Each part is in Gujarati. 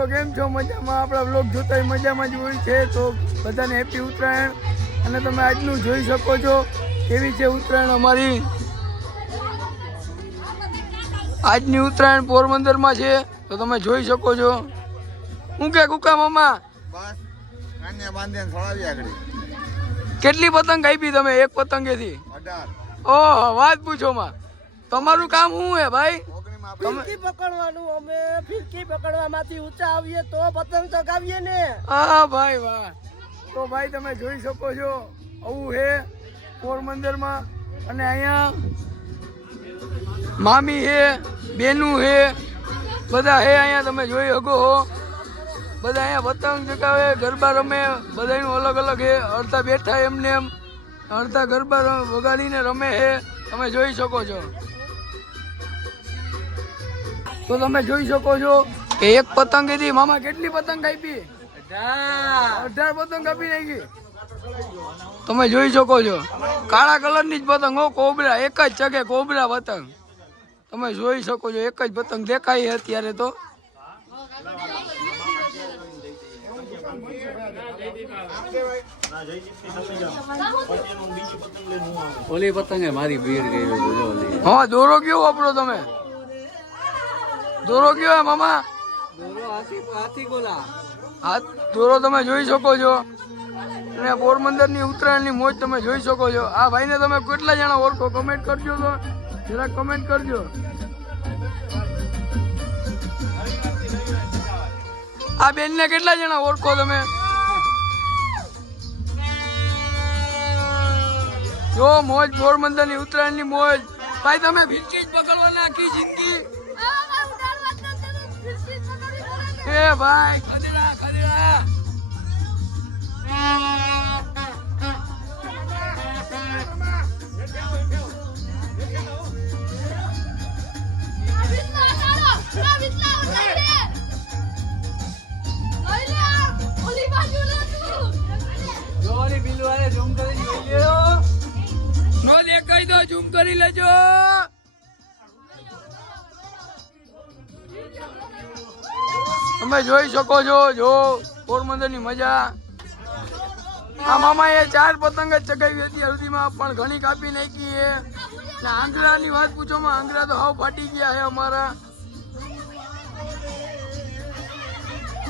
મિત્રો કેમ છો? મજામાં? આપણા વ્લોગ જોતા મજામાં જ હોય છે. તો બધાને હેપી ઉત્તરાયણ. અને તમે આજનું જોઈ શકો છો કેવી છે ઉત્તરાયણ અમારી. આજની ઉત્તરાયણ પોરબંદરમાં છે તો તમે જોઈ શકો છો. હું કે કુકા મામા બસ કાન્યા બાંધીને છોડાવી આગળ. કેટલી પતંગ આપી તમે એક પતંગેથી? 18. ઓહો, વાત પૂછો માં. તમારું કામ શું હે ભાઈ? ફિરકી પકડવાનું. અમે ફિરકી પકડવામાંથી ઊંચા આવીએ તો પતંગ ચગાવીએ ને. હા ભાઈ વાહ. તો ભાઈ તમે જોઈ શકો છો આવું હે પોરબંદરમાં. અને અહીંયા મામી હે, બેનું હે, બધા હે અહીંયા તમે જોઈ શકો છો. બધા અહીંયા પતંગ ચગાવે, ગરબા રમે, બધાનું અલગ અલગ હે. અડધા બેઠા એમને એમ, અડધા ગરબા વગાડીને રમે હે. તમે જોઈ શકો છો. તો તમે જોઈ શકો છો કે એક પતંગ હતી મામા કેટલી પતંગ આપી? 18 પતંગ આપી નાખી. તમે જોઈ શકો છો કાળા કલરની જ પતંગ હો, કોબરા. એક જ ચગે કોબરા પતંગ. તમે જોઈ શકો છો એક જ પતંગ દેખાય અત્યારે. તો ઓલી પતંગે મારી ભીડ ગઈ. હા, દોરો કયો વાપરો તમે? દોરો કયો હે મામા? હાથી ગોલા. હા, દોરો તમે જોઈ શકો છો. અને પોરબંદરની ઉત્તરાયણની મોજ તમે જોઈ શકો છો. આ ભાઈને તમે કેટલા જણા ઓળખો? કમેન્ટ કરજો. તો જરા કમેન્ટ કરજો. આ બેનને કેટલા જણા ઓળખો તમે? જો મોજ, પોરબંદરની ઉત્તરાયણની મોજ. ભાઈ તમે ફિરકી જ પકડવાના આખી જિંદગી? એ ભાઈ ખદેડા ખદેડા. નો દેખાય તો ઝૂમ કરી લેજો. તમે જોઈ શકો છો જો પોરબંદરની મજા. આ મામાએ 4 પતંગ જ ચગાવી હતી હલ્દીમાં, પણ ઘણી કાપી નાખી છે. ને આંગળાની વાત પૂછોમાં, આંગળા તો હાવ ફાટી ગયા છે અમારા.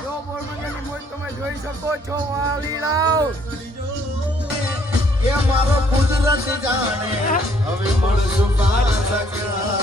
જો પોરબંદરની મોજ તમે જોઈ શકો છો. વાલીડાઓ એ મારો કુદરત જાણે હવે મળશું પાછા.